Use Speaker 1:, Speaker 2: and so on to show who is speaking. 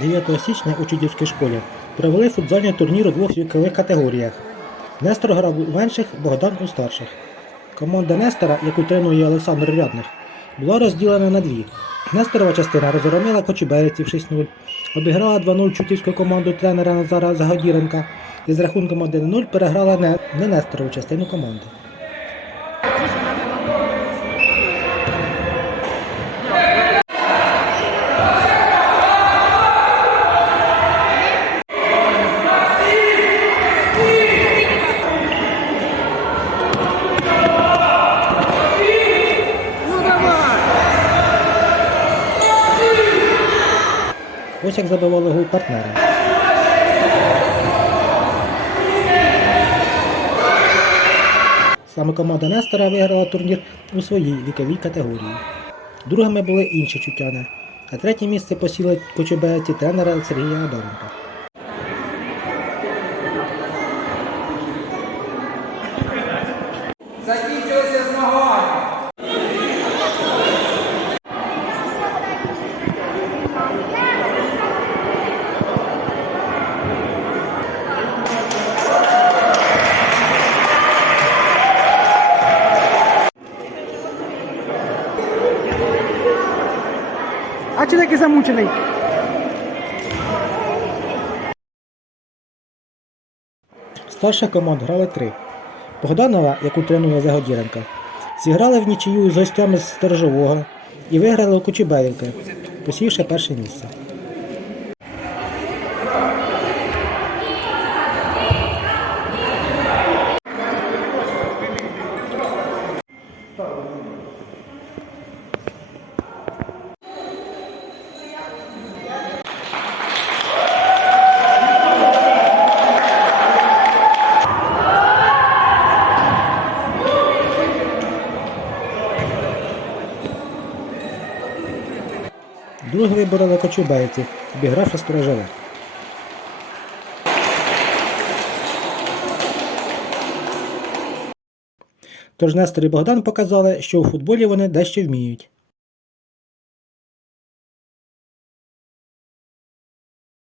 Speaker 1: 9 січня у Чудівській школі провели футзальний турнір у двох вікових категоріях. Нестор грав у менших, Богдан у старших. Команда Нестора, яку тренує Олександр Рядних, була розділена на дві. Несторова частина розгромила Кочуберівців 6-0, обіграла 2-0 чутівську команду тренера Назара Загодіренка і з рахунком 1-0 переграла не, не Несторову частину команди. Ось як забивали гол партнери. Саме команда Нестора виграла турнір у своїй віковій категорії. Другими були інші чутяни, а третє місце посіли кочубеті тренера Сергія Адоренка.
Speaker 2: Закінчилося
Speaker 3: А чи такий замучений?
Speaker 1: Старша команд грали три. Богданова, яку тренує Загодіренка, зіграли в нічию з гостями з Сторожового і виграли у Кочубеївки, посівши перше місце. Друге вибороли Кочубеївців, обігравши Сторожових. Тож Нестор і Богдан показали, що у футболі вони дещо вміють.